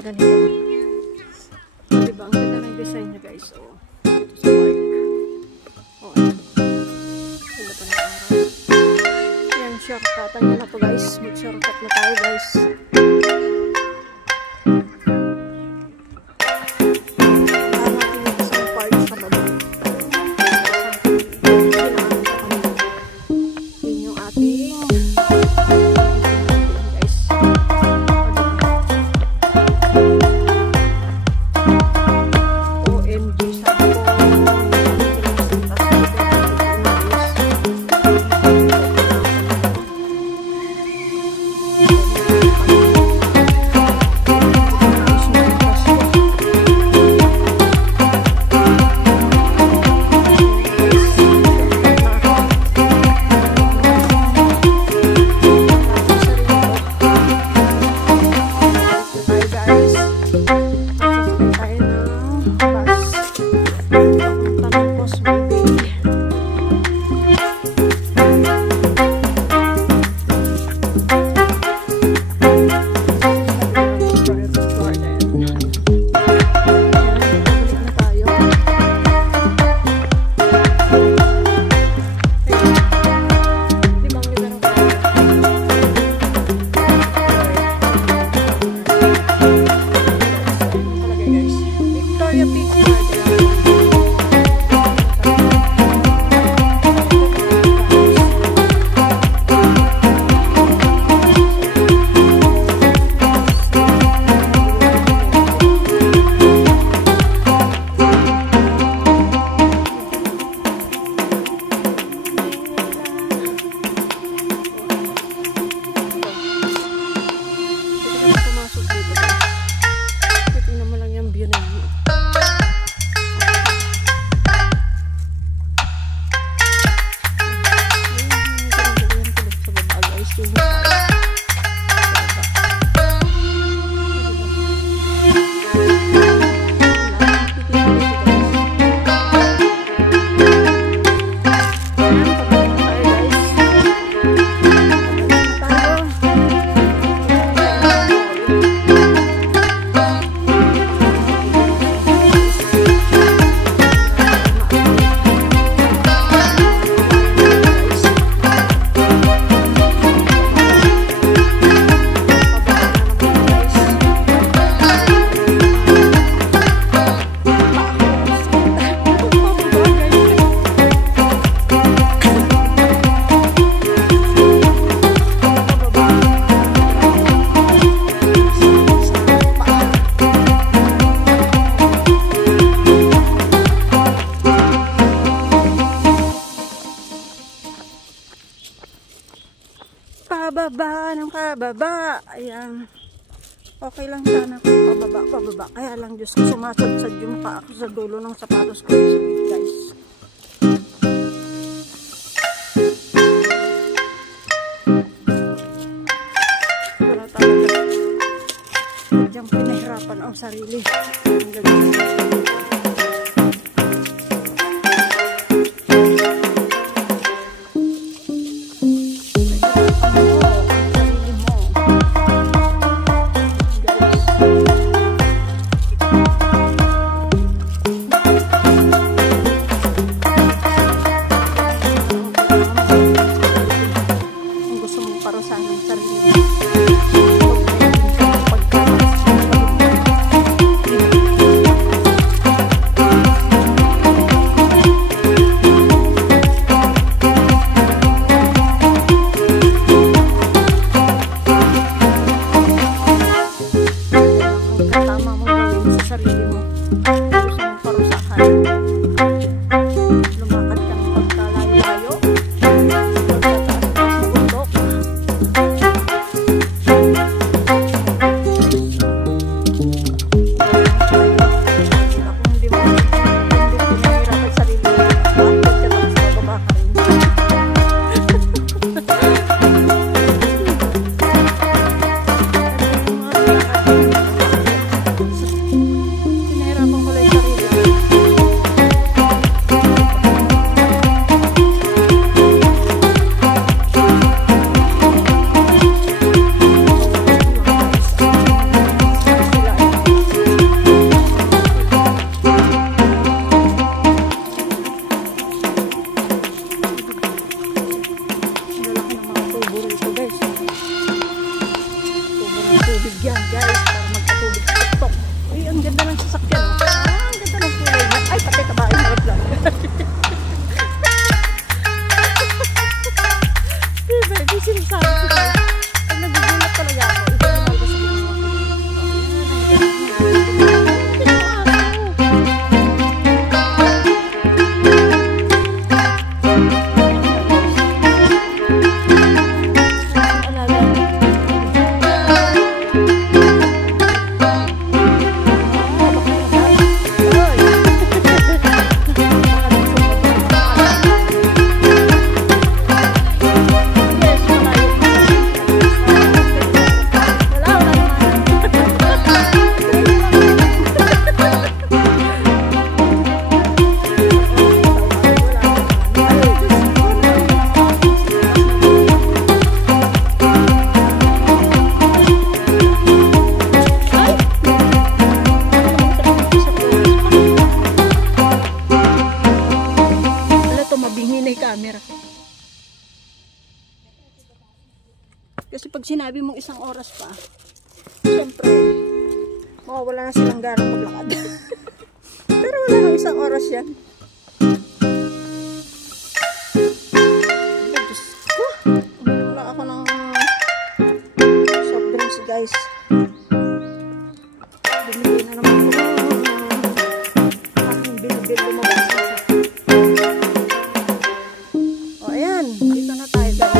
ganito. Diba? Ang ganda ng design niya guys. So, dito sa park. O, ganda pa ng araw. Yan, shortcutan niya na po guys. Mag-shortcut na tayo guys. Pababa ng pababa. Ayan. Okay lang sana kung pababa. Kaya lang Diyos ko, sumasadsad yung pa ako sa dulo ng sapatos ko. Sulit guys. Wala talaga. Diyan pinahirapan ang sarili. Ang ganyan. guys para magpatubig sa TikTok. Ay, ang ganda ng sasakyan. Ang ganda ng kulay niya. Ay, pati tabain na vlog. Diba, di sinasabi ko guys. Pag nagugulat talaga ako, ito yung mga sa mga camera. Kasi pag sinabi mong isang oras pa, siyempre, mawawala na silang garang maglakad. Pero wala nang isang oras yan. Diyos ko, uminom lang ako ng soft drinks guys. Bumili na naman ko aking bil-bil lumabas. Dito na tayo guys.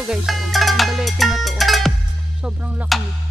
Tapos guys, ang balete na to, sobrang laki.